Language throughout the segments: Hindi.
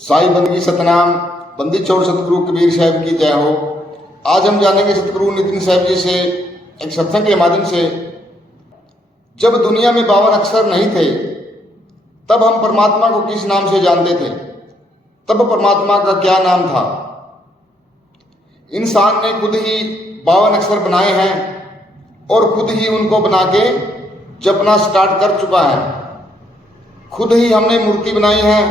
साई बंदगी सतनाम, बंदी छोड़ सतगुरु कबीर साहब की जय हो। आज हम जानेंगे सतगुरु नितिन साहब जी से एक सत्संग के माध्यम से। जब दुनिया में 52 अक्षर नहीं थे तब हम परमात्मा को किस नाम से जानते थे, तब परमात्मा का क्या नाम था। इंसान ने खुद ही 52 अक्षर बनाए हैं और खुद ही उनको बना के जपना स्टार्ट कर चुका है। खुद ही हमने मूर्ति बनाई है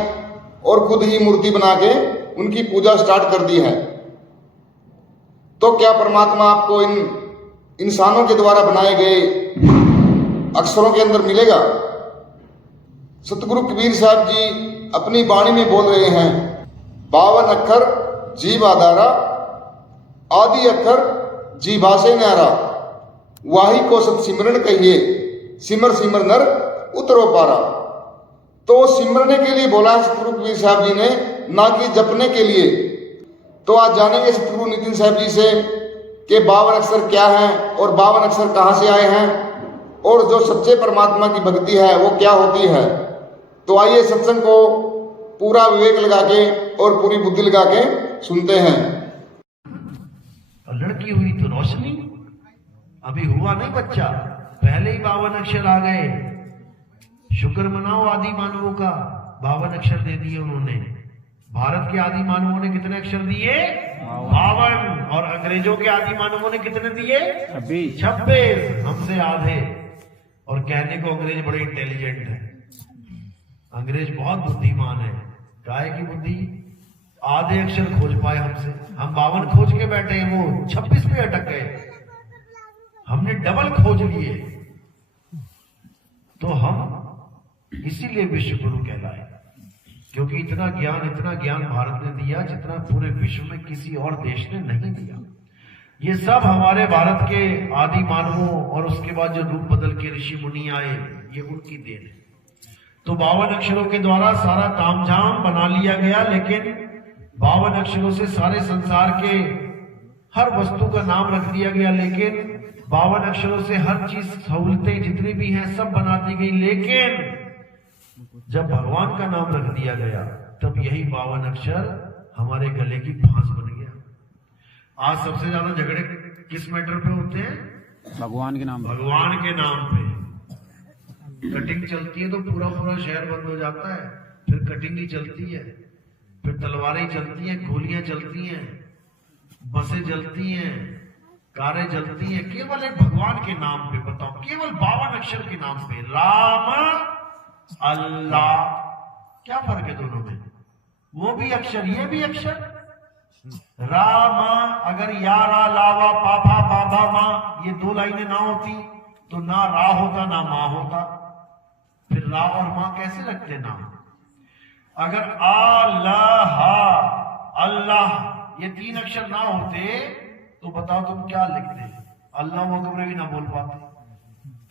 और खुद ही मूर्ति बना के उनकी पूजा स्टार्ट कर दी है। तो क्या परमात्मा आपको इन इंसानों के द्वारा बनाए गए अक्षरों के अंदर मिलेगा? सतगुरु कबीर साहब जी अपनी वाणी में बोल रहे हैं, 52 अक्षर जीव आधारा, आदि अक्षर जीभा से न्यारा, वाही को सत सिमरन कहिए, सिमर सिमर नर उतरो पारा। तो सिमरने के लिए बोला है सतगुरु कबीर साहब जी ने, ना कि जपने के लिए। तो आज जानेंगे सतगुरु नितिन साहब जी से कि 52 अक्षर क्या हैं और 52 अक्षर कहाँ से आए हैं और जो सच्चे परमात्मा की भक्ति है वो क्या होती है। तो आइए सत्संग को पूरा विवेक लगा के और पूरी बुद्धि लगा के सुनते हैं। लड़की हुई तो रोशनी, अभी हुआ नहीं बच्चा, पहले ही 52 अक्षर आ गए। शुक्र मनाओ आदि मानवों का, 52 अक्षर दे दिए उन्होंने। भारत के आदि मानवों ने कितने अक्षर दिए? 52। और अंग्रेजों के आदि मानवों ने कितने दिए? 26। हमसे आधे। और कहने को अंग्रेज बड़े इंटेलिजेंट है, अंग्रेज बहुत बुद्धिमान है। काहे की बुद्धि? आधे अक्षर खोज पाए हमसे, हम 52 खोज के बैठे हैं, वो 26 पे अटक गए। हमने डबल खोज लिए। तो हम इसीलिए विश्व गुरु कहलाए, क्योंकि इतना ज्ञान भारत ने दिया जितना पूरे विश्व में किसी और देश ने नहीं दिया। ये सब हमारे भारत के आदि मानवों और उसके बाद जो रूप बदल के ऋषि मुनि आए, ये उनकी देन है। तो 52 अक्षरों के द्वारा सारा तामझाम बना लिया गया, लेकिन 52 अक्षरों से सारे संसार के हर वस्तु का नाम रख दिया गया। लेकिन 52 अक्षरों से हर चीज, सहूलतें जितनी भी हैं सब बना दी गई। लेकिन जब भगवान का नाम रख दिया गया तब यही 52 अक्षर हमारे गले की फांस बन गया। आज सबसे ज्यादा झगड़े किस मैटर पे होते हैं? भगवान के नाम। भगवान के नाम पे कटिंग चलती है तो पूरा शहर बंद हो जाता है, फिर कटिंग ही चलती है, फिर तलवारें चलती हैं, गोलियां चलती हैं, बसें जलती हैं, कारें जलती हैं, केवल एक भगवान के नाम पे। बताओ, केवल 52 अक्षर के नाम पे। राम अल्लाह, क्या फर्क है दोनों में? वो भी अक्षर, ये भी अक्षर। राम, अगर यारा लावा पापा बाबा माँ, ये 2 लाइनें ना होती तो ना रा होता ना माँ होता। फिर रा और माँ कैसे रखते नाम? अगर अल्लाह ये 3 अक्षर ना होते तो बताओ तुम क्या लिखते? अल्लाह अकबर भी ना बोल पाते।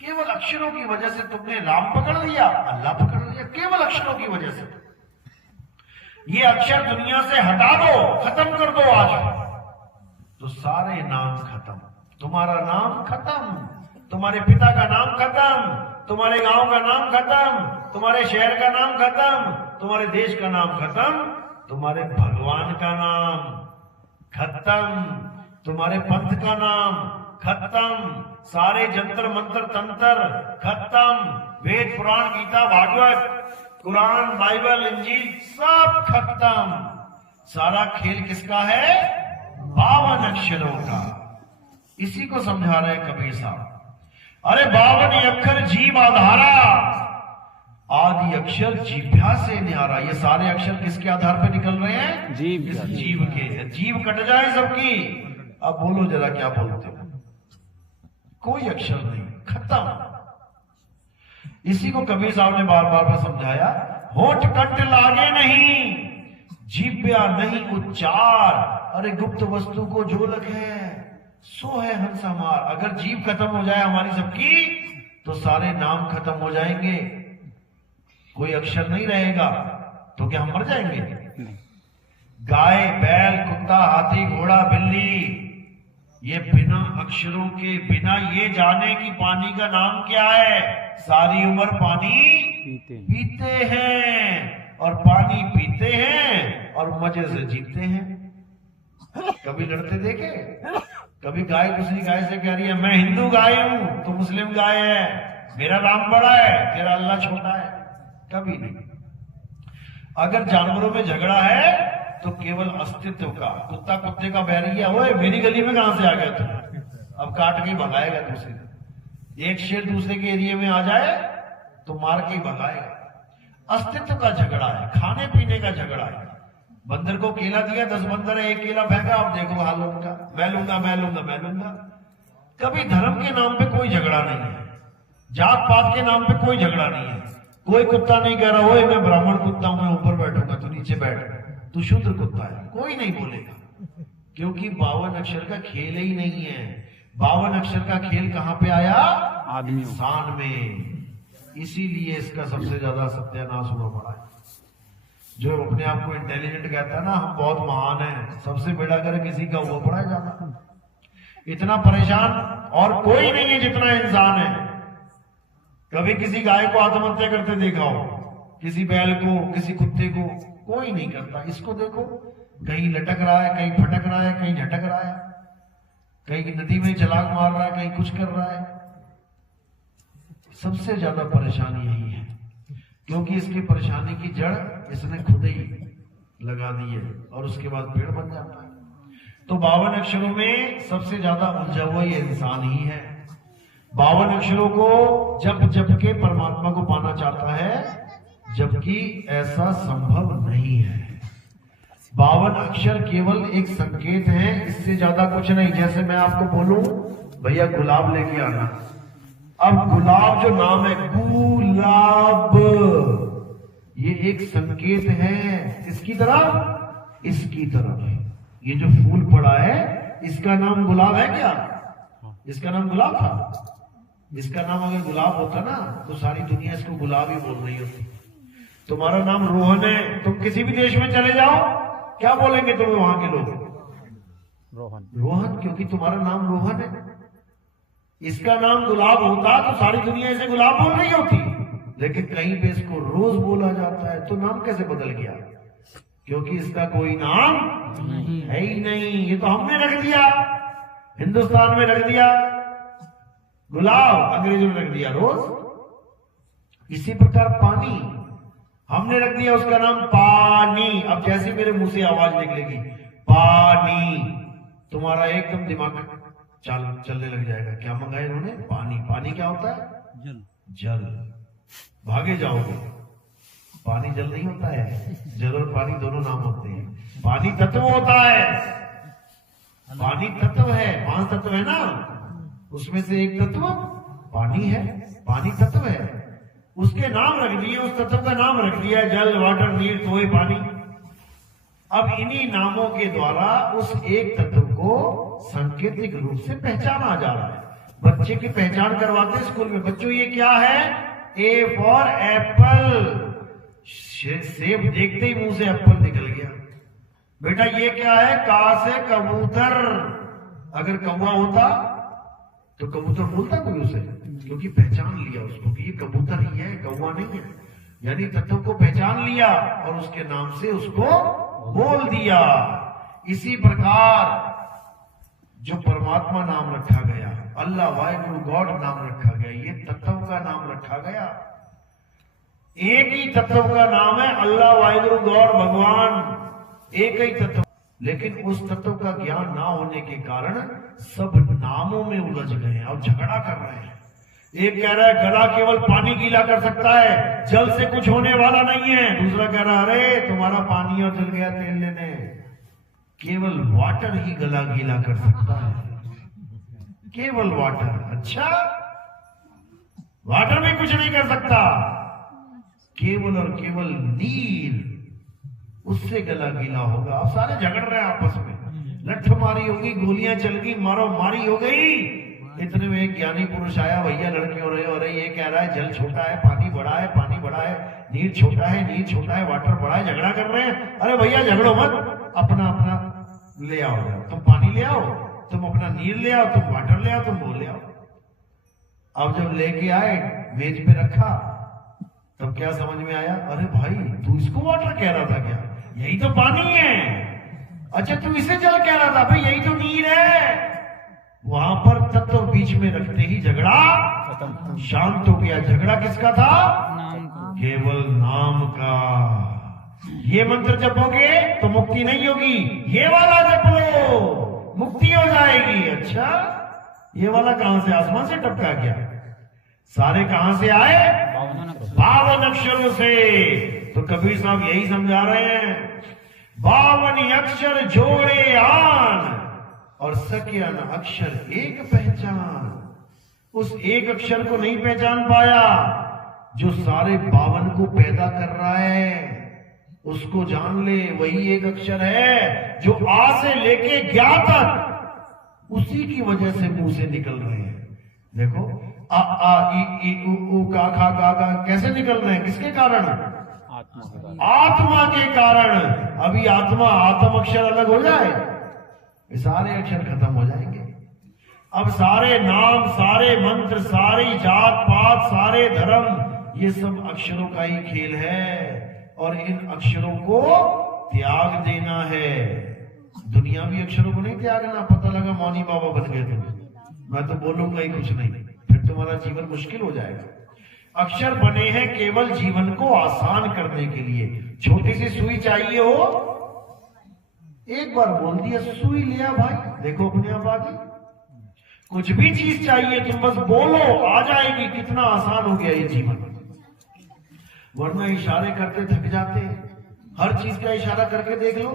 केवल अक्षरों की वजह से तुमने राम पकड़ लिया, अल्लाह पकड़ लिया, केवल अक्षरों की वजह से। ये अक्षर दुनिया से हटा दो, खत्म कर दो आज, तो सारे नाम खत्म। तुम्हारा नाम खत्म, तुम्हारे पिता का नाम खत्म, तुम्हारे गांव का नाम खत्म, तुम्हारे शहर का नाम खत्म, तुम्हारे देश का नाम खत्म, तुम्हारे भगवान का नाम खत्म, तुम्हारे पंथ का नाम खत्म, सारे जंतर मंत्र तंत्र खत्म, वेद पुराण गीता भागवत कुरान बाइबल इंजील सब खत्म। सारा खेल किसका है? 52 अक्षरों का। इसी को समझा रहे कबीर साहब। अरे 52 अक्षर जीव आधारा, आदि अक्षर जीभ्या से न्यारा। ये सारे अक्षर किसके आधार पर निकल रहे हैं? जीव के। जीव कट जाए सबकी। अब बोलो जरा, क्या बोलते हो? कोई अक्षर नहीं, खत्म। इसी को कबीर साहब ने बार बार समझाया, होठ कंठ लागे नहीं, जीभ्या नहीं उच्चार। अरे गुप्त वस्तु को जो लगे सो है हंस हमार। अगर जीभ खत्म हो जाए हमारी सबकी तो सारे नाम खत्म हो जाएंगे, कोई अक्षर नहीं रहेगा। तो क्या हम मर जाएंगे? गाय बैल कुत्ता हाथी घोड़ा बिल्ली, ये बिना अक्षरों के, बिना ये जाने कि पानी का नाम क्या है, सारी उम्र पानी पीते हैं। और पानी पीते हैं और मजे से जीतते हैं। कभी लड़ते देखे? कभी गाय दूसरी गाय से कह रही है मैं हिंदू गाय हूं, तो मुस्लिम गाय है, मेरा राम बड़ा है, तेरा अल्लाह छोटा है? कभी नहीं। अगर जानवरों में झगड़ा है तो केवल अस्तित्व का, कुत्ता कुत्ते का बैरिया, ओए मेरी गली में कहां से आ गया तू, अब काट के ही भगाएगा दूसरे। एक शेर दूसरे के एरिया में आ जाए तो मार के ही भगाएगा। अस्तित्व का झगड़ा है, खाने पीने का झगड़ा है। बंदर को केला दिया, 10 बंदर है, एक केला फेंका, अब देखो हाल उनका, मैं लूंगा मैं लूंगा मैं लूंगा। कभी धर्म के नाम पे कोई झगड़ा नहीं है, जात पात के नाम पे कोई झगड़ा नहीं है। कोई कुत्ता नहीं कह रहा ओए मैं ब्राह्मण कुत्ता हूं, मैं ऊपर बैठूंगा तू नीचे बैठ, तू शूद्र कुत्ता है, कोई नहीं बोलेगा। क्योंकि 52 अक्षर का खेल ही नहीं है। 52 अक्षर का खेल कहां पे आया? आदमी इंसान में। इसीलिए इसका सबसे ज्यादा सत्यानाश हुआ पड़ा है। जो अपने आप को इंटेलिजेंट कहता है ना, हम बहुत महान हैं, सबसे बेड़ा कर किसी का हुआ पड़ा है ज्यादा। इतना परेशान और कोई नहीं है जितना इंसान है। कभी किसी गाय को आत्महत्या करते देखा हो? किसी बैल को, किसी कुत्ते को? कोई नहीं करता। इसको देखो, कहीं लटक रहा है, कहीं फटक रहा है, कहीं झटक रहा है, कहीं नदी में छलांग मार रहा है, कहीं कुछ कर रहा है। सबसे ज्यादा परेशानी यही है, क्योंकि इसकी परेशानी की जड़ इसने खुद ही लगा दी है और उसके बाद पेड़ बन जाता है। तो 52 अक्षरों में सबसे ज्यादा उलझा हुआ ये इंसान ही है। 52 अक्षरों को जप जप के परमात्मा को पाना चाहता है, जबकि ऐसा संभव नहीं है। 52 अक्षर केवल एक संकेत है, इससे ज्यादा कुछ नहीं। जैसे मैं आपको बोलूं भैया गुलाब लेके आना, अब गुलाब जो नाम है गुलाब, ये एक संकेत है किसकी तरफ? इसकी तरफ। ये जो फूल पड़ा है इसका नाम गुलाब है क्या? इसका नाम गुलाब था? इसका नाम अगर गुलाब होता ना तो सारी दुनिया इसको गुलाब ही बोल रही होती। तुम्हारा नाम रोहन है, तुम किसी भी देश में चले जाओ, क्या बोलेंगे तुम्हें वहां के लोग? रोहन। रोहन, क्योंकि तुम्हारा नाम रोहन है। इसका नाम गुलाब होता तो सारी दुनिया इसे गुलाब बोल रही होती, लेकिन कहीं पे इसको रोज बोला जाता है, तो नाम कैसे बदल गया? क्योंकि इसका कोई नाम है ही नहीं। ये तो हमने रख दिया, हिंदुस्तान में रख दिया गुलाब, अंग्रेजों ने रख दिया रोज। इसी प्रकार पानी हमने रख दिया, उसका नाम पानी। अब जैसे मेरे मुंह से आवाज निकलेगी पानी, तुम्हारा एकदम दिमाग चलने लग जाएगा। क्या मंगाया इन्होंने? पानी। पानी क्या होता है? जल। जल। भागे जाओगे। पानी जल नहीं होता है, जल और पानी दोनों नाम होते हैं। पानी तत्व होता है, पानी तत्व है, 5 तत्व है ना, उसमें से एक तत्व पानी है। पानी तत्व है, उसके नाम रख दिए, उस तत्व का नाम रख दिया जल, वाटर, नीर, तोय, पानी। अब इन्हीं नामों के द्वारा उस एक तत्व को सांकेतिक रूप से पहचाना जा रहा है। बच्चे की पहचान करवाते हैं स्कूल में, बच्चों ये क्या है? A for Apple. सेब देखते ही मुंह से एप्पल निकल गया। बेटा ये क्या है? का से कबूतर। अगर कौवा होता तो कबूतर बोलता कोई उसे, क्योंकि पहचान लिया उसको कि ये कबूतर ही है, कौवा नहीं है। यानी तत्व को पहचान लिया और उसके नाम से उसको बोल दिया। इसी प्रकार जो परमात्मा नाम रखा गया, अल्लाह वाहिगुरु गॉड नाम रखा गया, ये तत्व का नाम रखा गया। एक ही तत्व का नाम है अल्लाह वाहिगुरु गॉड, भगवान एक ही तत्व। लेकिन उस तत्व का ज्ञान ना होने के कारण सब नामों में उलझ गए हैं और झगड़ा कर रहे हैं। एक कह रहा है गला केवल पानी गीला कर सकता है, जल से कुछ होने वाला नहीं है। दूसरा कह रहा है अरे तुम्हारा पानी और जल गया तेल लेने, केवल वाटर ही गला गीला कर सकता है, केवल वाटर। अच्छा, वाटर भी कुछ नहीं कर सकता, केवल और केवल नीर, उससे गला गीला होगा। अब सारे झगड़ रहे हैं आपस में, लठ मारी होगी, गोलियां चल गई, मारो मारी हो गई। इतने में एक ज्ञानी पुरुष आया, भैया लड़के हो रहे हो, अरे ये कह रहा है जल छोटा है, पानी बड़ा है, पानी बड़ा है, नीर छोटा है, नीर छोटा है, वाटर बड़ा है, झगड़ा कर रहे हैं। अरे भैया झगड़ो मत, अपना अपना ले आओ, तुम पानी ले आओ, तुम अपना नीर ले आओ, तुम वाटर ले आओ, तुम वो ले आओ। अब जब लेके आए मेज पे रखा, तब क्या समझ में आया? अरे भाई तू इसको वाटर कह रहा था क्या? यही तो पानी है। अच्छा तू इसे जल कह रहा था, भाई यही तो नीर है। वहां पर तत्व बीच में रखते ही झगड़ा शांत हो गया। झगड़ा किसका था? केवल नाम का। ये मंत्र जपोगे तो मुक्ति नहीं होगी, ये वाला जप लो मुक्ति हो जाएगी। अच्छा ये वाला कहां से? आसमान से टपका गया? सारे कहां से आए? 52 अक्षरों से। तो कबीर साहब यही समझा रहे हैं, 52 अक्षर जोड़े आन और सकिया न अक्षर एक पहचान। उस एक अक्षर को नहीं पहचान पाया जो सारे 52 को पैदा कर रहा है, उसको जान ले। वही एक अक्षर है जो आ से लेके ज्ञा तक उसी की वजह से मुंह से निकल रहे हैं। देखो आ आ ई ऊ ऊ का खा गा कैसे निकल रहे हैं? किसके कारण? आत्मा के कारण। अभी आत्मा आत्म अक्षर अलग हो जाए, ये सारे अक्षर खत्म हो जाएंगे। अब सारे नाम, सारे मंत्र, सारी जात पात, सारे धर्म, ये सब अक्षरों का ही खेल है और इन अक्षरों को त्याग देना है। दुनियावी अक्षरों को नहीं त्यागना। पता लगा मौनी बाबा बन गए तुम, मैं तो बोलूंगा ही कुछ नहीं, फिर तुम्हारा जीवन मुश्किल हो जाएगा। अक्षर बने हैं केवल जीवन को आसान करने के लिए। छोटी सी सुई चाहिए हो, एक बार बोल दिया सुई लिया भाई, देखो अपने आप आ गई। कुछ भी चीज चाहिए तुम बस बोलो, आ जाएगी। कितना आसान हो गया ये जीवन। वरना इशारे करते थक जाते हैं। हर चीज का इशारा करके देख लो।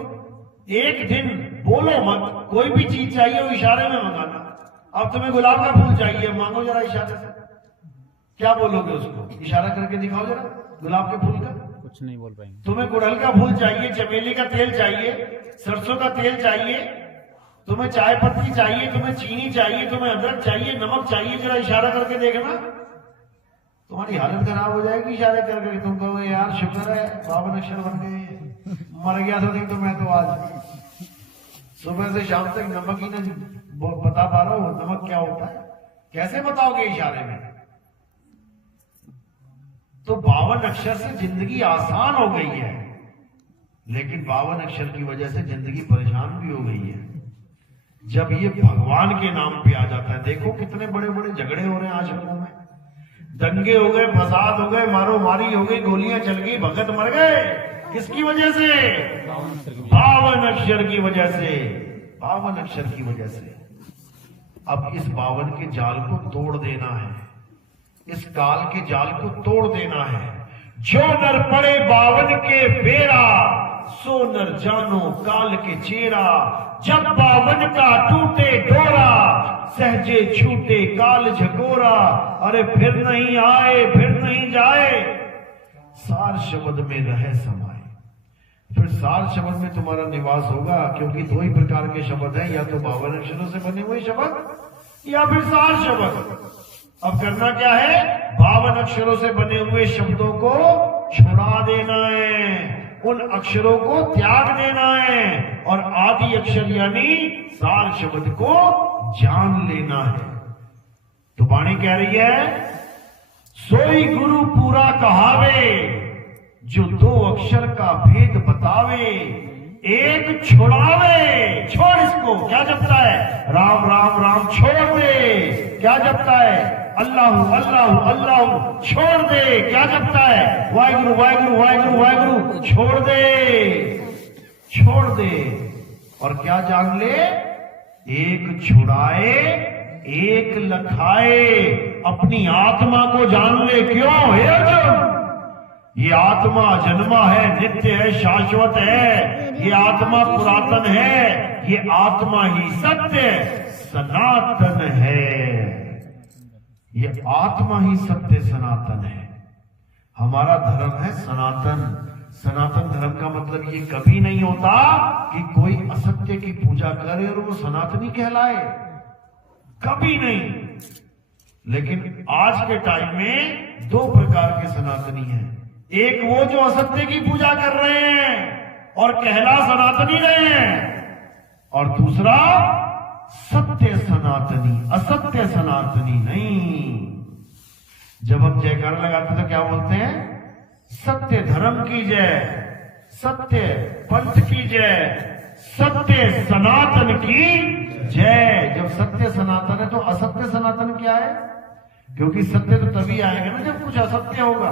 एक दिन बोलो मत, कोई भी चीज चाहिए वो इशारे में मंगाना। अब तुम्हें गुलाब का फूल चाहिए, मांगो जरा इशारे से। क्या बोलोगे उसको? इशारा करके दिखाओ जरा गुलाब के फूल का। कुछ नहीं बोल पाएंगे। तुम्हें गुड़हल का फूल चाहिए, चमेली का तेल चाहिए, सरसों का तेल चाहिए, तुम्हें चाय पत्ती चाहिए, तुम्हें चीनी चाहिए, तुम्हें अदरक चाहिए, नमक चाहिए, जरा इशारा करके देखना। तुम्हारी हालत खराब हो जाएगी इशारे करके। तुम कहोगे यार शुक्र है 52 अक्षर बन गए, मर गया तो नहीं तो मैं तो आज सुबह से शाम तक नमक ही नहीं बता पा रहा हूं नमक क्या होता है। कैसे बताओगे इशारे में? तो 52 अक्षर से जिंदगी आसान हो गई है, लेकिन 52 अक्षर की वजह से जिंदगी परेशान भी हो गई है। जब ये भगवान के नाम पे आ जाता है, देखो कितने बड़े बड़े झगड़े हो रहे हैं आश्रमों में, दंगे हो गए, फसाद हो गए, मारो मारी हो गई, गोलियां चल गई, भगत मर गए। किसकी वजह से? 52 अक्षर की वजह से। 52 अक्षर की वजह से। अब इस 52 के जाल को तोड़ देना है, इस काल के जाल को तोड़ देना है। जो नर पड़े 52 के बेरा, सो नर जानो काल के चेरा। जब 52 का टूटे डोरा, सहजे छूटे काल झकोरा। अरे फिर नहीं आए फिर नहीं जाए, सार शब्द में रहे समाए। फिर सार शब्द में तुम्हारा निवास होगा, क्योंकि दो ही प्रकार के शब्द हैं, या तो 52 अक्षरों से बने हुए शब्द या फिर सार शब्द। अब करना क्या है? 52 अक्षरों से बने हुए शब्दों को छुड़ा देना है, उन अक्षरों को त्याग देना है और आदि अक्षर यानी सार शब्द को जान लेना है। तो वाणी कह रही है, सोई गुरु पूरा कहावे, जो 2 अक्षर का भेद बतावे। एक छुड़ावे, छोड़ इसको। क्या जपता है? राम राम राम, छोड़ दे। क्या जपता है? अल्लाह अल्लाह अल्लाह, छोड़ दे। क्या जपता है? वाहिगुरु वाहिगुरु वाहिगुरु वाहिगुरु, छोड़ दे छोड़ दे। और क्या जान ले? एक छुड़ाए एक लखाए। अपनी आत्मा को जान ले। क्यों? हे अर्जुन, ये आत्मा जन्मा है, नित्य है, शाश्वत है। ये आत्मा पुरातन है, ये आत्मा ही सत्य सनातन है। ये आत्मा ही सत्य सनातन है। हमारा धर्म है सनातन। सनातन धर्म का मतलब ये कभी नहीं होता कि कोई असत्य की पूजा करे और वो सनातनी कहलाए, कभी नहीं। लेकिन आज के टाइम में 2 प्रकार के सनातनी हैं। एक वो जो असत्य की पूजा कर रहे हैं और कहला सनातनी रहे हैं, और दूसरा सत्य सनातनी, असत्य सनातनी नहीं। जब हम जयकार लगाते तो क्या बोलते हैं? सत्य धर्म की जय, सत्य पंथ की जय, सत्य सनातन की जय। जब सत्य सनातन है तो असत्य सनातन क्या है? क्योंकि सत्य तो तभी आएगा ना जब कुछ असत्य होगा।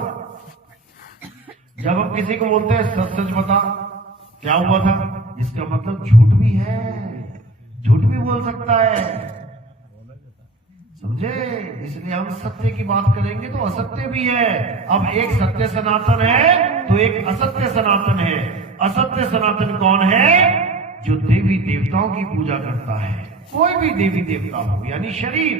जब हम किसी को बोलते हैं सच सच बता क्या हुआ था, इसका मतलब झूठ भी है, झूठ भी बोल सकता है, समझे? इसलिए हम सत्य की बात करेंगे तो असत्य भी है। अब एक सत्य सनातन है तो एक असत्य सनातन है। असत्य सनातन कौन है? जो देवी देवताओं की पूजा करता है, कोई भी देवी देवता हो, यानी शरीर,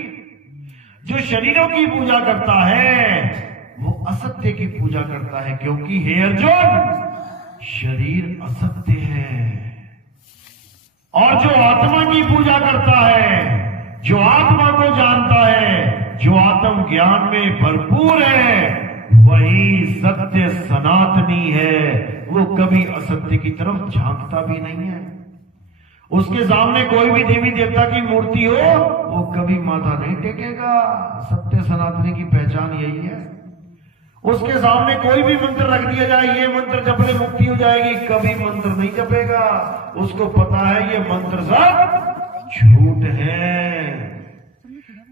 जो शरीरों की पूजा करता है वो असत्य की पूजा करता है। क्योंकि हे अर्जुन, शरीर असत्य है। और जो आत्मा की पूजा करता है, जो आत्मा को जानता है, जो आत्म ज्ञान में भरपूर है, वही सत्य सनातनी है। वो कभी असत्य की तरफ झांकता भी नहीं है। उसके सामने कोई भी देवी देवता की मूर्ति हो, वो कभी माथा नहीं टेकेगा। सत्य सनातनी की पहचान यही है। उसके सामने कोई भी मंत्र रख दिया जाए, ये मंत्र जपले मुक्ति हो जाएगी, कभी मंत्र नहीं जपेगा। उसको पता है ये मंत्र सब झूठ है,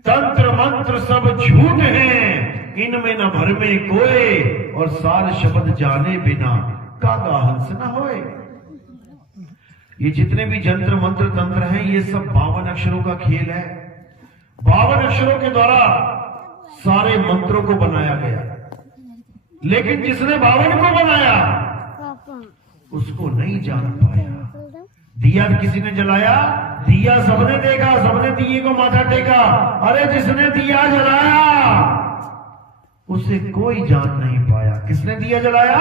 तंत्र मंत्र सब झूठ है, इनमें न भर में कोई, और सार शब्द जाने बिना कागा हंस न होए। ये जितने भी जंत्र मंत्र तंत्र हैं, ये सब 52 अक्षरों का खेल है। 52 अक्षरों के द्वारा सारे मंत्रों को बनाया गया। लेकिन जिसने 52 को बनाया उसको नहीं जान पाया। दिया किसी ने जलाया, दिया सबने देखा, सबने दिए को माथा टेका। अरे जिसने दिया जलाया उसे कोई जान नहीं पाया। किसने दिया जलाया?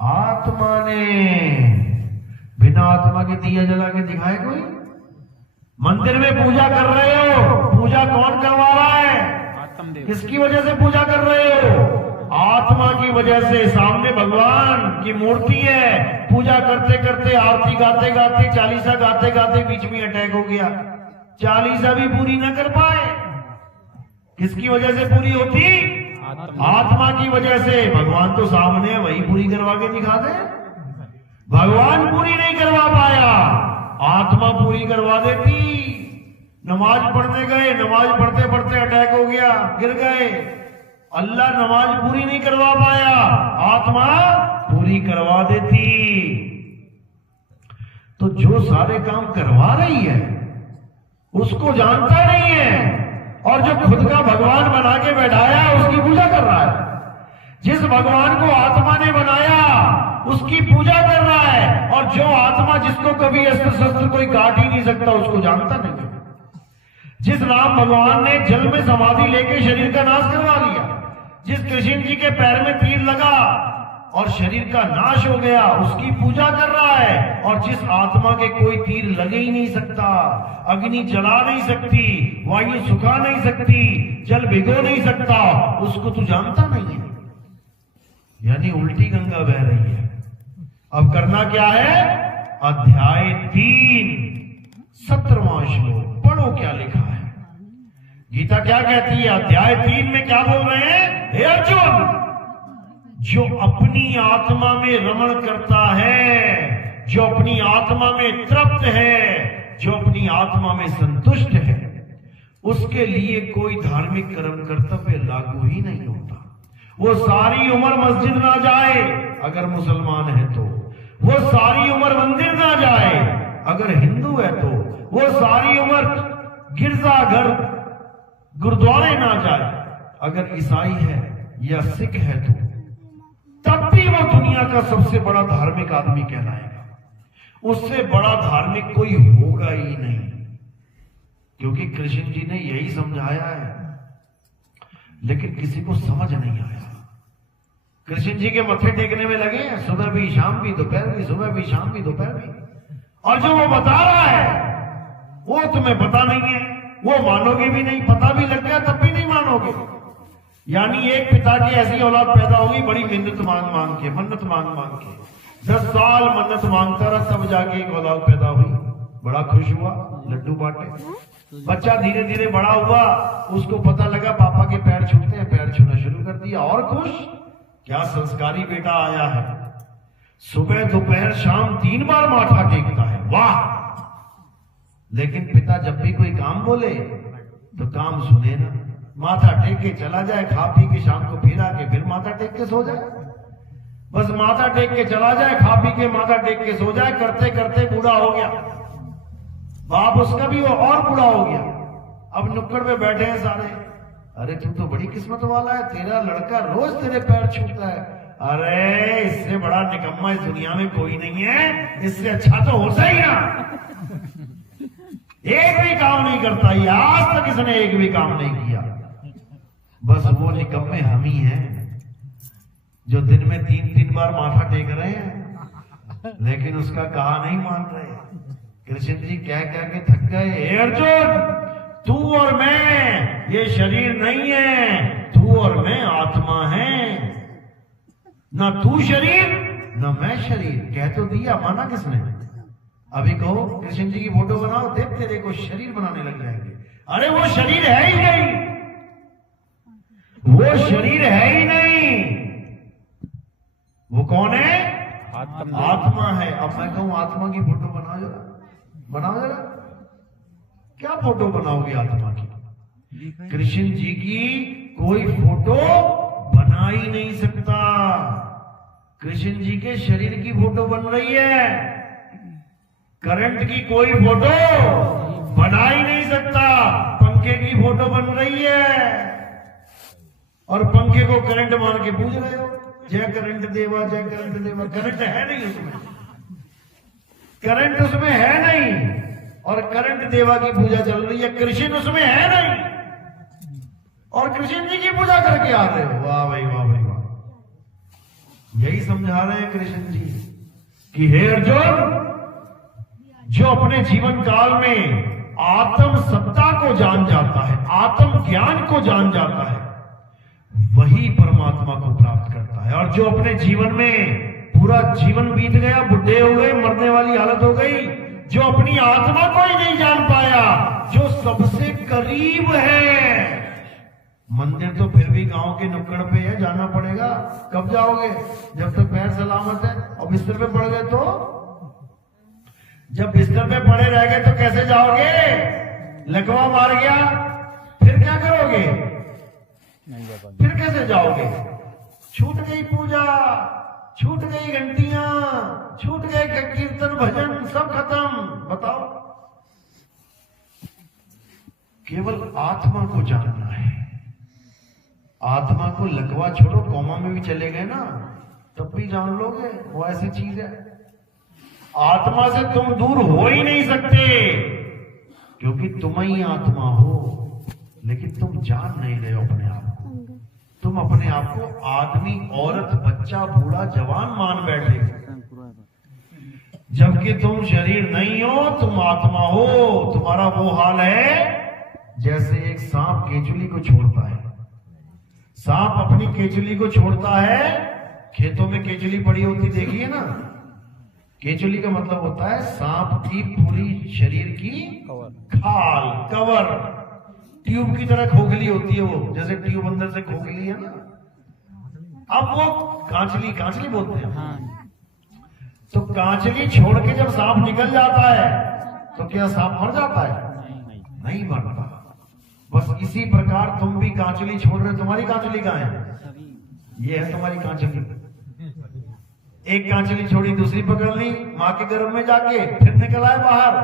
आत्मा ने। बिना आत्मा के दिया जला के दिखाए कोई? मंदिर में पूजा कर रहे हो, पूजा कौन करवा रहा है? किसकी वजह से पूजा कर रहे हो? आत्मा की वजह से। सामने भगवान की मूर्ति है, पूजा करते करते, आरती गाते गाते, चालीसा गाते गाते बीच में अटैक हो गया, चालीसा भी पूरी ना कर पाए। किसकी वजह से पूरी होती? आत्मा की वजह से। भगवान तो सामने है, वही पूरी करवा के दिखा दे। भगवान पूरी नहीं करवा पाया, आत्मा पूरी करवा देती। नमाज पढ़ने गए, नमाज पढ़ते पढ़ते अटैक हो गया, गिर गए। अल्लाह नमाज पूरी नहीं करवा पाया, आत्मा पूरी करवा देती। तो जो सारे काम करवा रही है उसको जानता नहीं है, और जो खुद का भगवान बना के बैठाया है उसकी पूजा कर रहा है। जिस भगवान को आत्मा ने बनाया उसकी पूजा कर रहा है, और जो आत्मा जिसको कभी अस्त्र शस्त्र कोई काट ही नहीं सकता उसको जानता नहीं है। जिस राम भगवान ने जल में समाधि लेके शरीर का नाश करवा लिया, जिस कृष्ण जी के पैर में तीर लगा और शरीर का नाश हो गया, उसकी पूजा कर रहा है। और जिस आत्मा के कोई तीर लगे ही नहीं सकता, अग्नि जला नहीं सकती, वायु सुखा नहीं सकती, जल भिगो नहीं सकता, उसको तू जानता नहीं है। यानी उल्टी गंगा बह रही है। अब करना क्या है? अध्याय 3 17वां श्लोक पढ़ो, क्या लिखा है। गीता क्या कहती है? अध्याय 3 में क्या बोल रहे हैं? हे अर्जुन, जो अपनी आत्मा में रमण करता है, जो अपनी आत्मा में तृप्त है, जो अपनी आत्मा में संतुष्ट है, उसके लिए कोई धार्मिक कर्म कर्तव्य लागू ही नहीं होता। वो सारी उम्र मस्जिद ना जाए अगर मुसलमान है तो, वो सारी उम्र मंदिर ना जाए अगर हिंदू है तो, वो सारी उम्र गिरजाघर गुरुद्वारे ना जाए अगर ईसाई है या सिख है तो, तब भी वो दुनिया का सबसे बड़ा धार्मिक आदमी कहलाएगा। उससे बड़ा धार्मिक कोई होगा ही नहीं, क्योंकि कृष्ण जी ने यही समझाया है, लेकिन किसी को समझ नहीं आया। कृष्ण जी के मत्थे टेकने में लगे हैं, सुबह भी शाम भी दोपहर भी, सुबह भी शाम भी दोपहर भी। और जो वो बता रहा है वो तुम्हें पता नहीं है, वो मानोगे भी नहीं, पता भी लग गया तब भी नहीं मानोगे। यानी एक पिता की ऐसी औलाद पैदा होगी, बड़ी मिन्नत मांग मांग के, मन्नत मांग मांग के, 10 साल मन्नत मांगता रहा, तब जाके एक औलाद पैदा हुई। बड़ा खुश हुआ, लड्डू बांटे। बच्चा धीरे धीरे बड़ा हुआ, उसको पता लगा पापा के पैर छूटते हैं, पैर छूना शुरू कर दिया, और खुश, क्या संस्कारी बेटा आया है। सुबह दोपहर शाम 3 बार माथा टेकता है, वाह। लेकिन पिता जब भी कोई काम बोले तो काम सुने ना, माथा टेक के चला जाए, खा पी के शाम को फिर आके फिर माथा टेक के सो जाए। बस माथा टेक के चला जाए, खा पी के माथा टेक के सो जाए, करते करते बूढ़ा हो गया। बाप उसका भी और बूढ़ा हो गया। अब नुक्कड़ पे बैठे हैं सारे, अरे तू तो बड़ी किस्मत वाला है, तेरा लड़का रोज तेरे पैर छूता है। अरे इससे बड़ा निकम्मा इस दुनिया में कोई नहीं है, इससे अच्छा तो हो सही ना। एक भी काम नहीं करता, ये आज तक इसने एक भी काम नहीं किया। बस वो निकम्मे हम ही हैं जो दिन में 3-3 बार माथा टेक रहे हैं, लेकिन उसका कहा नहीं मान रहे। कृष्ण जी कह कह के थक गए, हे अर्जुन तू और मैं ये शरीर नहीं है, तू और मैं आत्मा है, ना तू शरीर ना मैं शरीर। कह तो दिया, माना किसने? अभी कहो कृष्ण जी की फोटो बनाओ, देख तेरे को शरीर बनाने लग जाएंगे। अरे वो शरीर है ही नहीं, वो शरीर है ही नहीं। वो कौन है? आत्मा है। अब मैं कहूं आत्मा की फोटो बनाओ जरा, बनाओ जरा। क्या फोटो बनाओगे आत्मा की? कृष्ण जी की कोई फोटो बना ही नहीं सकता। कृष्ण जी के शरीर की फोटो बन रही है, करंट की कोई फोटो बना ही नहीं सकता। पंखे की फोटो बन रही है और पंखे को करंट मान के पूज रहे हो, जय करंट देवा, जय करंट देवा। करंट है नहीं उसमें, करंट उसमें है नहीं, और करंट देवा की पूजा चल रही है, कृष्ण उसमें है नहीं, और कृष्ण जी की पूजा करके आ रहे हो। वाह भाई वाह भाई वाह। यही समझा रहे हैं कृष्ण जी कि हे अर्जुन, जो अपने जीवन काल में आत्म सत्ता को जान जाता है, आत्म ज्ञान को जान जाता है, वही परमात्मा को प्राप्त करता है। और जो अपने जीवन में पूरा जीवन बीत गया, बुढ़े हो गए, मरने वाली हालत हो गई, जो अपनी आत्मा को ही नहीं जान पाया, जो सबसे करीब है। मंदिर तो फिर भी गांव के नुक्कड़ पे है, जाना पड़ेगा। कब जाओगे? जब तक पैर सलामत है। और बिस्तर पे पड़ गए तो? जब बिस्तर पे पड़े रह गए तो कैसे जाओगे? लकवा मार गया, फिर क्या करोगे? फिर कैसे जाओगे? छूट गई पूजा, छूट गई घंटियां, छूट गए कीर्तन भजन, सब खत्म। बताओ, केवल आत्मा को जानना है। आत्मा को लकवा छोड़ो, कोमा में भी चले गए ना तब भी जान लोगे, वो ऐसी चीज है। आत्मा से तुम दूर हो ही नहीं सकते, क्योंकि तुम ही आत्मा हो, लेकिन तुम जान नहीं रहे हो अपने आप को। तुम अपने आप को आदमी, औरत, बच्चा, बूढ़ा, जवान मान बैठे, जबकि तुम शरीर नहीं हो, तुम आत्मा हो। तुम्हारा वो हाल है जैसे एक सांप केचुली को छोड़ता है। सांप अपनी केचुली को छोड़ता है, खेतों में केचुली पड़ी होती देखिए ना। केचुली का मतलब होता है सांप की पूरी शरीर की खाल, कवर, ट्यूब की तरह खोखली होती है वो, जैसे ट्यूब अंदर से खोखली है ना। अब वो कांचली बोलते हैं। तो कांचली छोड़ के जब सांप निकल जाता है तो क्या सांप मर जाता है? नहीं मरता। बस इसी प्रकार तुम भी कांचली छोड़ रहे हो। तुम्हारी कांचली कहां है? ये है तुम्हारी कांचली। एक कांचली छोड़ी, दूसरी पकड़ ली मां के गर्भ में जाके, फिर निकल आए बाहर।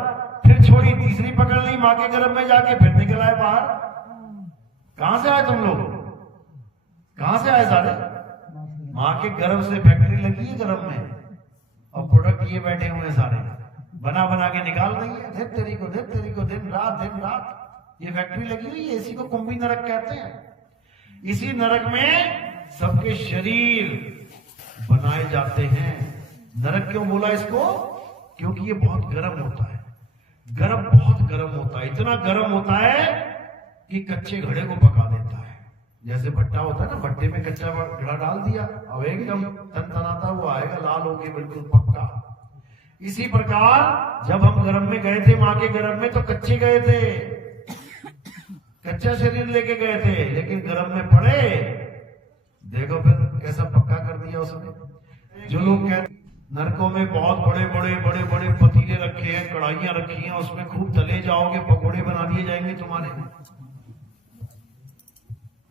फिर छोड़ी, तीसरी पकड़ ली मां के गर्भ में जाके, फिर निकल आए बाहर। कहां से आए तुम लोग? कहां से आए सारे? मां के गर्भ से। फैक्ट्री लगी है गर्भ में और प्रोडक्ट ये बैठे हुए सारे, बना बना के निकाल रही है। दिन तेरी को दिन रात ये फैक्ट्री लगी हुई है। इसी को कुंभी नरक कहते हैं। इसी नरक में सबके शरीर बनाए जाते हैं। नरक क्यों बोला इसको? क्योंकि ये बहुत गर्म होता है। गर्म, बहुत गर्म होता है। इतना गर्म होता है कि कच्चे घड़े को पका देता है। जैसे भट्टा होता है ना, भट्टे में कच्चा घड़ा डाल दिया, अब एकदम तनतनाता हुआ आएगा, लाल होके बिल्कुल पक्का। इसी प्रकार जब हम गर्भ में गए थे मां के गर्भ में, तो कच्चे गए थे, कच्चा शरीर लेके गए थे, लेकिन गर्भ में पड़े, देखो फिर कैसा पक्का कर दिया उसने। जो लोग कहते नरकों में बहुत बड़े बड़े बड़े बड़े पतीले रखे हैं, कढ़ाइयां रखी हैं, उसमें खूब तले जाओगे, पकोड़े बना दिए जाएंगे तुम्हारे।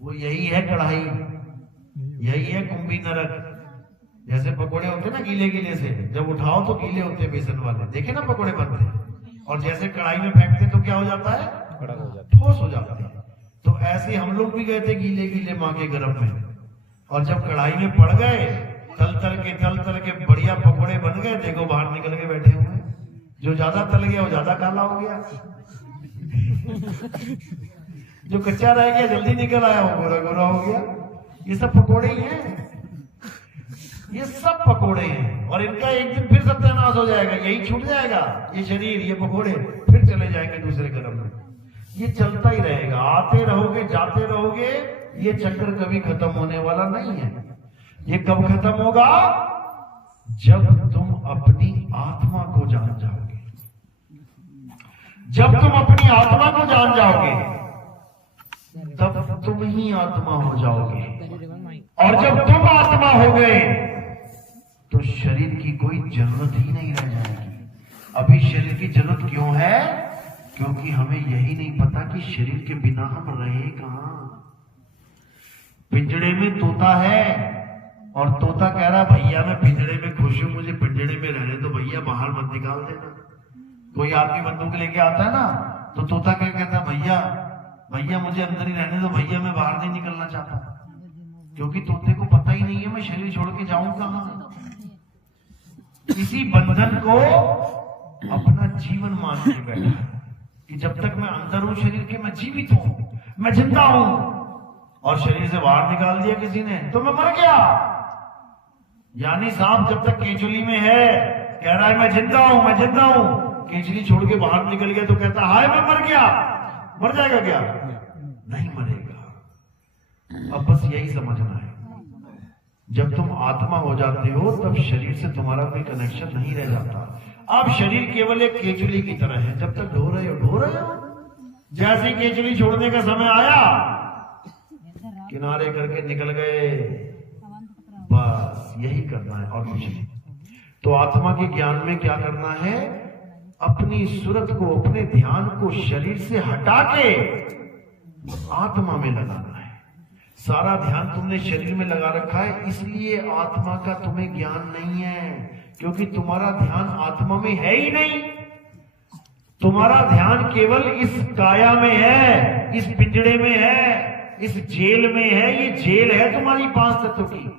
वो यही है कढ़ाई, यही है कुंभी नरक। जैसे पकोड़े होते ना गीले गीले से, जब उठाओ तो गीले होते हैं बेसन वाले, देखे ना पकोड़े बनते हैं, और जैसे कढ़ाई में फेंकते तो क्या हो जाता है, ठोस हो जाते हैं। तो ऐसे हम लोग भी गए थे गीले गीले माँ के गर्भ में, और जब कढ़ाई में पड़ गए तल तल के बढ़िया पकोड़े बन गए, देखो बाहर निकल के बैठे हुए, जो ज्यादा तल गया वो ज्यादा काला हो गया, जो कच्चा रह गया जल्दी निकल आया वो गोरा गोरा हो गया। ये सब पकोड़े ही हैं, ये सब पकोड़े हैं, और इनका एक दिन फिर सत्यानाश हो जाएगा, यही छूट जाएगा, ये शरीर ये पकोड़े फिर चले जाएंगे दूसरे कर्म में। ये चलता ही रहेगा, आते रहोगे जाते रहोगे, ये चक्कर कभी खत्म होने वाला नहीं है। ये कब खत्म होगा, जब तुम अपनी आत्मा को जान जाओगे। जब तुम अपनी आत्मा को जान जाओगे तब तुम ही आत्मा हो जाओगे, और जब तुम आत्मा हो गए तो शरीर की कोई जरूरत ही नहीं रह जाएगी। अभी शरीर की जरूरत क्यों है, क्योंकि हमें यही नहीं पता कि शरीर के बिना हम रहे कहां। पिंजड़े में तोता है, और तोता कह रहा भैया मैं पिंजड़े में खुश हूं, मुझे पिंजड़े में रहने तो भैया बाहर मत निकाल देना। कोई आदमी बंदूक लेके आता है ना, तो तोता क्या कहता है, भैया भैया मुझे अंदर ही रहने दो भैया, मैं बाहर नहीं निकलना चाहता, क्योंकि तोते को पता ही नहीं है मैं शरीर छोड़ के जाऊं कहां। इसी बंधन को अपना जीवन मान के बैठा है कि जब तक मैं अंदर हूं शरीर के, मैं जीवित हूं, मैं जिंदा हूं, और शरीर से बाहर निकाल दिया किसी ने तो मैं मर गया। यानी सांप जब तक केचुली में है कह रहा है मैं जिंदा हूं, मैं जिंदा हूं, केचुली छोड़ के बाहर निकल गया तो कहता हाय मैं मर गया। मर जाएगा क्या, नहीं मरेगा। अब बस यही समझना है, जब तुम आत्मा हो जाते हो तब शरीर से तुम्हारा कोई कनेक्शन नहीं रह जाता। अब शरीर केवल एक केचुली की तरह है, जब तक ढो रहे हो। जैसे ही केचुली छोड़ने का समय आया किनारे करके निकल गए, बस यही करना है और कुछ नहीं। तो आत्मा के ज्ञान में क्या करना है, अपनी सूरत को, अपने ध्यान को शरीर से हटा के आत्मा में लगाना है। सारा ध्यान तुमने शरीर में लगा रखा है, इसलिए आत्मा का तुम्हें ज्ञान नहीं है, क्योंकि तुम्हारा ध्यान आत्मा में है ही नहीं। तुम्हारा ध्यान केवल इस काया में है, इस पिंजड़े में है, इस जेल में है। ये जेल है तुम्हारी 5 तत्व की,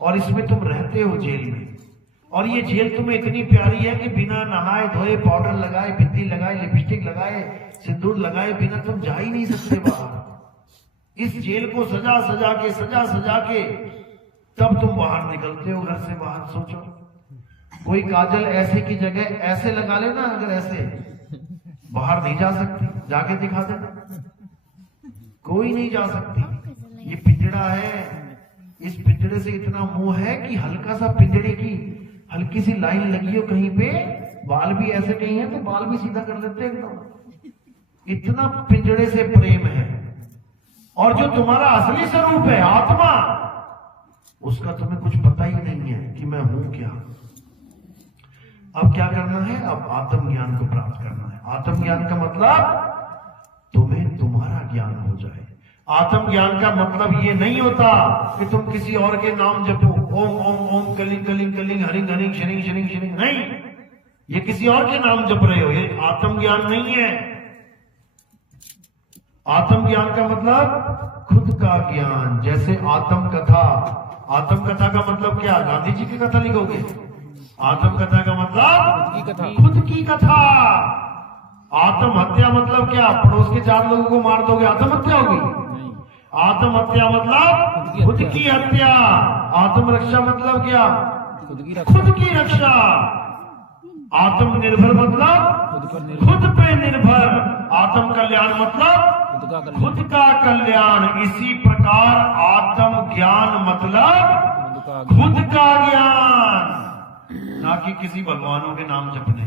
और इसमें तुम रहते हो जेल में। और ये जेल तुम्हें इतनी प्यारी है कि बिना नहाए धोए, पाउडर लगाए, बिंदी लगाए, लिपस्टिक लगाए, सिंदूर लगाए बिना तुम जा ही नहीं सकते बाहर। इस जेल को सजा सजा के तब तुम बाहर निकलते हो घर से बाहर। सोचो कोई काजल ऐसे की जगह ऐसे लगा लेना, अगर ऐसे बाहर नहीं जा सकती, जाके दिखा देना, कोई नहीं जा सकती। ये पिंजड़ा है, इस पिंजड़े से इतना मोह है कि हल्का सा पिंजड़े की हल्की सी लाइन लगी हो कहीं पे, बाल भी ऐसे कहीं है तो बाल भी सीधा कर लेते हैं एकदम। इतना पिंजड़े से प्रेम है। और जो तुम्हारा असली स्वरूप है आत्मा, उसका तुम्हें कुछ पता ही नहीं है कि मैं हूं क्या। अब क्या करना है, अब आत्म ज्ञान को प्राप्त करना है। आत्म ज्ञान का मतलब तुम्हें तुम्हारा ज्ञान हो जाए। आत्म ज्ञान का मतलब ये नहीं होता कि तुम किसी और के नाम जपो, Om Om Om Kalinga Kalinga Kalinga hurrying hurrying sharing sharing sharing, नहीं, ये किसी और के नाम जप रहे हो, ये आत्म ज्ञान नहीं है। आत्म ज्ञान का मतलब खुद का ज्ञान। जैसे आत्म कथा, आत्म कथा का मतलब क्या, गांधी जी की कथा लिखोगे? आत्म कथा का मतलब खुद की कथा। आत्महत्या मतलब क्या, पड़ोस के 4 लोगों को मार दोगे, आत्महत्या होगी? आत्महत्या मतलब खुद की हत्या। आत्मरक्षा मतलब क्या, खुद की रक्षा। आत्मनिर्भर मतलब खुद पे निर्भर। आत्म कल्याण मतलब खुद का कल्याण। इसी प्रकार आत्म ज्ञान मतलब खुद का ज्ञान, ना कि किसी भगवानों के नाम जपने।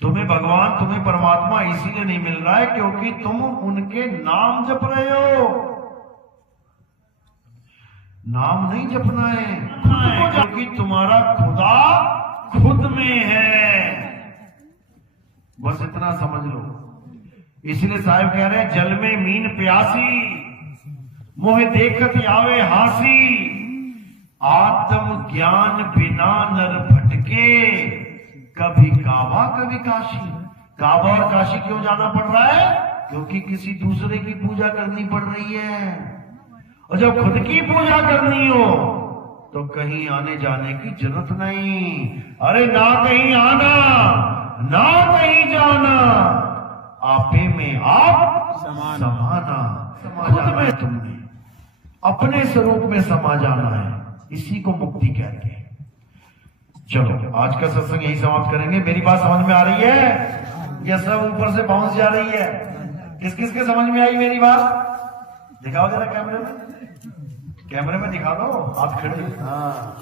तुम्हें भगवान, तुम्हें परमात्मा इसीलिए नहीं मिल रहा है क्योंकि तुम उनके नाम जप रहे हो। नाम नहीं जपना है, खुद को क्योंकि तुम्हारा खुदा खुद में है। बस इतना समझ लो। इसलिए साहब कह रहे हैं, जल में मीन प्यासी, मोह देखत आवे हासी, आत्म ज्ञान बिना नर भटके, कभी काबा कभी काशी। काबा और काशी क्यों जाना पड़ रहा है? क्योंकि किसी दूसरे की पूजा करनी पड़ रही है। और जब खुद की पूजा करनी हो तो कहीं आने जाने की जरूरत नहीं। अरे ना कहीं आना ना कहीं जाना, आपे में आप समाना। खुद में तुमने अपने स्वरूप में समा जाना है, इसी को मुक्ति कहते हैं। चलो आज का सत्संग यही समाप्त करेंगे। मेरी बात समझ में आ रही है या सब ऊपर से बाउंस जा रही है? किस किस के समझ में आई मेरी बात? दिखाओ जरा कैमरे में, कैमरे में दिखा दो। हाथ खड़े, हाँ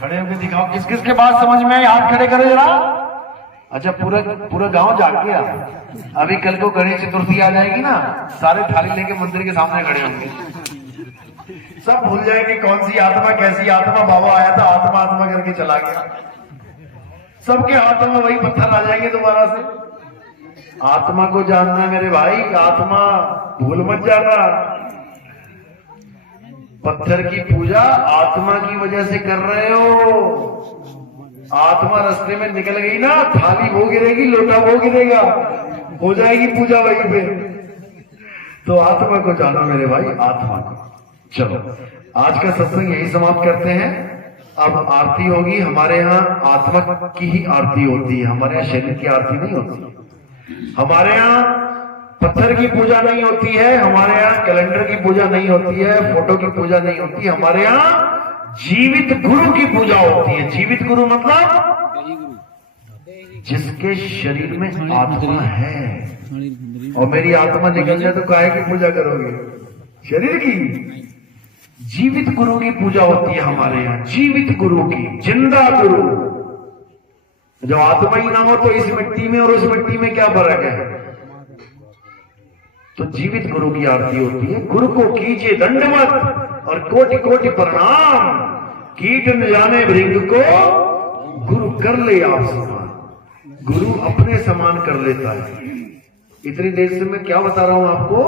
खड़े होकर दिखाओ। किस किस के बात समझ में आई? हाथ खड़े करो जरा। अच्छा पूरा गांव जाग गया। अभी कल को गणेश चतुर्थी आ जाएगी ना, सारे थाली लेके मंदिर के सामने खड़े होंगे, सब भूल जाएंगे कौन सी आत्मा कैसी आत्मा। बाबा आया था आत्मा आत्मा करके चला गया। सबके हाथों में वही पत्थर आ जाएंगे दोबारा से। आत्मा को जानना है मेरे भाई, आत्मा भूल मत जाना। पत्थर की पूजा आत्मा की वजह से कर रहे हो। आत्मा रास्ते में निकल गई ना, थाली वो गिरेगी, लोटा वो गिरेगा, हो जाएगी पूजा वहीं पे। तो आत्मा को जानो मेरे भाई, आत्मा को। चलो आज का सत्संग यही समाप्त करते हैं। अब आरती होगी। हमारे यहाँ आत्मा की ही आरती होती है, हमारे यहाँ शरीर की आरती नहीं होती। हमारे यहाँ पत्थर की पूजा नहीं होती है, हमारे यहाँ कैलेंडर की पूजा नहीं होती है, फोटो की पूजा नहीं होती है। हमारे यहाँ जीवित गुरु की पूजा होती है। जीवित गुरु मतलब जिसके शरीर में आत्मा है। और मेरी आत्मा निकल जाए तो काहे की पूजा करोगे? शरीर की। जीवित गुरु की पूजा होती है हमारे यहाँ, जीवित गुरु की, जिंदा गुरु। जब आत्मा ही ना हो तो इस मिट्टी में और उस मिट्टी में क्या फर्क है? तो जीवित गुरु की आरती होती है। गुरु को कीजिए दंडवत और कोटि कोटि प्रणाम, कीट न जाने भृंग को गुरु कर ले आप समान। गुरु अपने समान कर लेता है। इतनी देर से मैं क्या बता रहा हूं आपको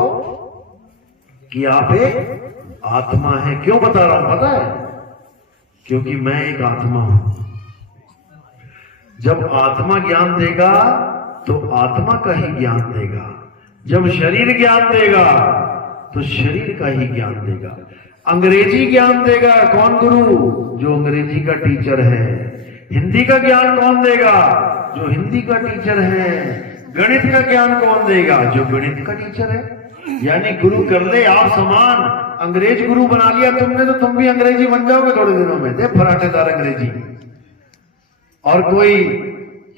कि आप एक आत्मा है। क्यों बता रहा हूं पता है? क्योंकि मैं एक आत्मा हूं। जब आत्मा ज्ञान देगा तो आत्मा का ही ज्ञान देगा। जब शरीर ज्ञान देगा तो शरीर का ही ज्ञान देगा। अंग्रेजी ज्ञान देगा कौन? गुरु, जो अंग्रेजी का टीचर है। हिंदी का ज्ञान कौन देगा? जो हिंदी का टीचर है। गणित का ज्ञान कौन देगा? जो गणित का टीचर है। यानी गुरु कर ले आप समान। अंग्रेज गुरु बना लिया तुमने तो तुम भी अंग्रेजी बन जाओगे थोड़े दिनों में। दे फराटेदार अंग्रेजी। और कोई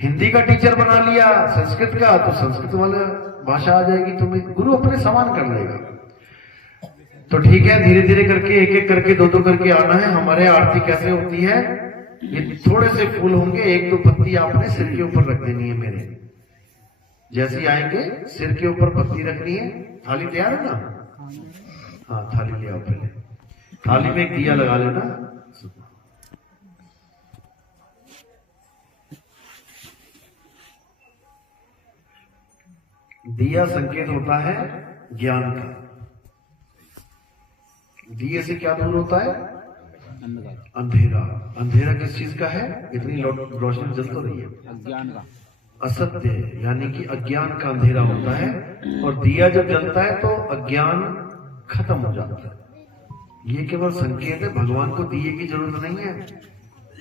हिंदी का टीचर बना लिया संस्कृत का, तो संस्कृत वाला भाषा आ जाएगी। तुम्हें गुरु अपने समान कर लेगा। तो ठीक है, धीरे धीरे करके एक एक करके दो करके आना है। हमारे आरती कैसे होती है? ये थोड़े से फूल होंगे, एक दो पत्ती आपने सिर के ऊपर रख देनी है। मेरे जैसे आएंगे सिर के ऊपर पत्ती रखनी है। थाली तैयार है ना? हाँ थाली ले आओ। पहले थाली में एक दिया लगा लेना। दिया संकेत होता है ज्ञान का। दिए से क्या दूर होता है? अंधेरा। अंधेरा किस चीज का है? इतनी रोशनी जल तो रही है, अज्ञान का। असत्य यानी कि अज्ञान का अंधेरा होता है। और दिया जब जलता है तो अज्ञान खत्म हो जाता है। ये केवल संकेत है। भगवान को दिए की जरूरत नहीं है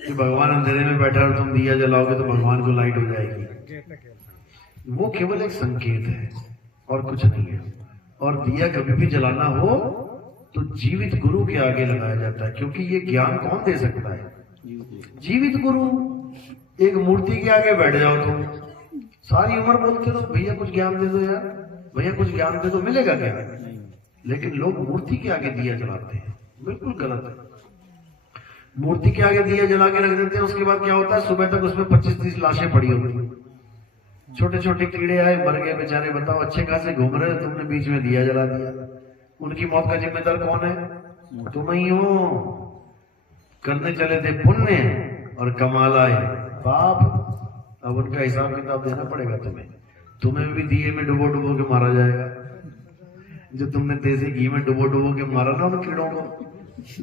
कि भगवान अंधेरे में बैठा और तुम दिया जलाओगे तो भगवान को लाइट हो जाएगी। वो केवल एक संकेत है और कुछ नहीं है। और दिया कभी भी जलाना हो तो जीवित गुरु के आगे लगाया जाता है, क्योंकि ये ज्ञान कौन दे सकता है? जीवित गुरु। एक मूर्ति के आगे बैठ जाओ तुम, सारी उम्र बोलते रहो भैया कुछ ज्ञान दे दो यार, भैया कुछ ज्ञान दे दो, मिलेगा क्या? लेकिन लोग मूर्ति के आगे दिया जलाते हैं, बिल्कुल गलत है। मूर्ति के आगे दिया जला के रख देते हैं, उसके बाद क्या होता है? सुबह तक उसमें 25-30 लाशें पड़ी होती हैं। छोटे छोटे कीड़े आए, मर गए बेचारे। बताओ, अच्छे खासे घूम रहे हैं, तुमने बीच में दिया जला दिया। उनकी मौत का जिम्मेदार कौन है? तुम ही हो। करने चले थे पुण्य और कमा लाए पाप। अब उनका हिसाब किताब देना पड़ेगा तुम्हें भी दिए में डुबो डुबो के मारा जाएगा। जो तुमने देसी घी में डुबो डुबो के मारा ना उन कीड़ों को,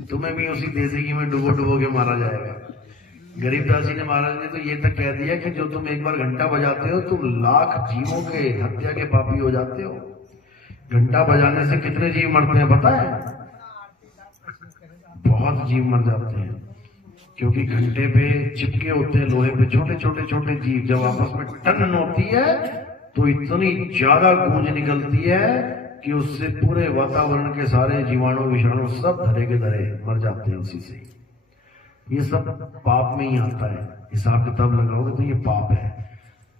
तुम्हें भी उसी देसी घी में डुबो डुबो के मारा जाएगा। गरीबदास जी ने महाराज ने तो ये तक कह दिया कि जो तुम एक बार घंटा बजाते हो तुम लाख जीवों के हत्या के पापी हो जाते हो। घंटा बजाने से कितने जीव मरते हैं पता है? बहुत जीव मर जाते हैं, क्योंकि घंटे पे चिपके होते हैं लोहे पे छोटे छोटे छोटे जीव। जब आपस में टन होती है तो इतनी ज्यादा गूंज निकलती है कि उससे पूरे वातावरण के सारे जीवाणु विषाणु सब धरे के धरे मर जाते हैं उसी से। ये सब पाप में ही आता है। हिसाब किताब लगाओगे तो ये पाप है।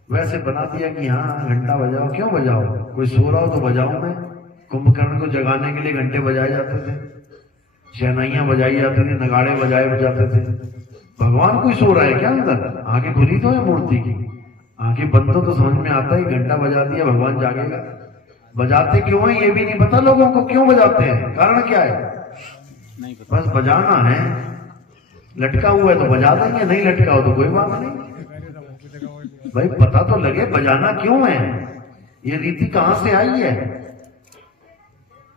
वैसे बना दिया कि हाँ घंटा बजाओ, क्यों बजाओ? कोई सो रहा हो तो बजाओ। मैं कुंभकर्ण को जगाने के लिए घंटे बजाए जाते थे, शहनाइयां बजाई जाती थी, नगाड़े बजाए जाते थे। भगवान कोई सो रहा है क्या अंदर? आंखें खुली तो है मूर्ति की, आंखें बंद तो समझ में आता है घंटा बजा दिया भगवान जागेगा। बजाते क्यों है ये भी नहीं पता लोगों को, क्यों बजाते हैं, कारण क्या है? बस बजाना है। लटका हुआ है तो बजा देंगे, नहीं लटका हो तो कोई बात नहीं। भाई पता तो लगे बजाना क्यों है, ये रीति कहां से आई है।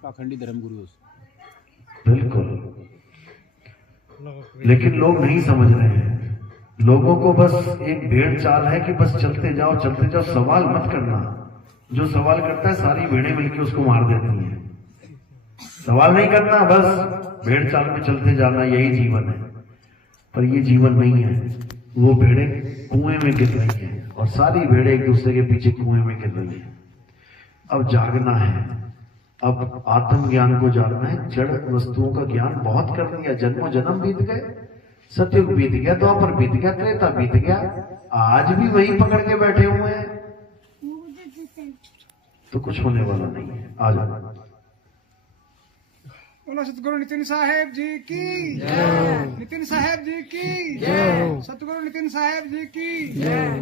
पाखंडी धर्मगुरु बिल्कुल, लेकिन लोग नहीं समझ रहे हैं। लोगों को बस एक भेड़ चाल है कि बस चलते जाओ, सवाल मत करना। जो सवाल करता है सारी भेड़ें मिलकर उसको मार देती हैं। सवाल नहीं करना, बस भेड़ चाल में चलते जाना, यही जीवन है। पर ये जीवन नहीं है। वो भेड़ें कुएं में गिर रही हैं और सारी भेड़ें एक दूसरे के पीछे कुएं में गिर रही हैं। अब जागना है, अब आत्म ज्ञान को जानना है। जड़ वस्तुओं का ज्ञान बहुत कर लिया, जन्मों जन्म बीत गए, सतयुग बीत गया, द्वापर बीत गया, त्रेता बीत गया, आज भी वही पकड़ के बैठे हुए हैं। तो कुछ होने वाला नहीं है। आ जाओ। बोलो सतगुरु नितिन साहेब जी की जय। नितिन साहेब जी की जय। सतगुरु नितिन साहेब जी की जय।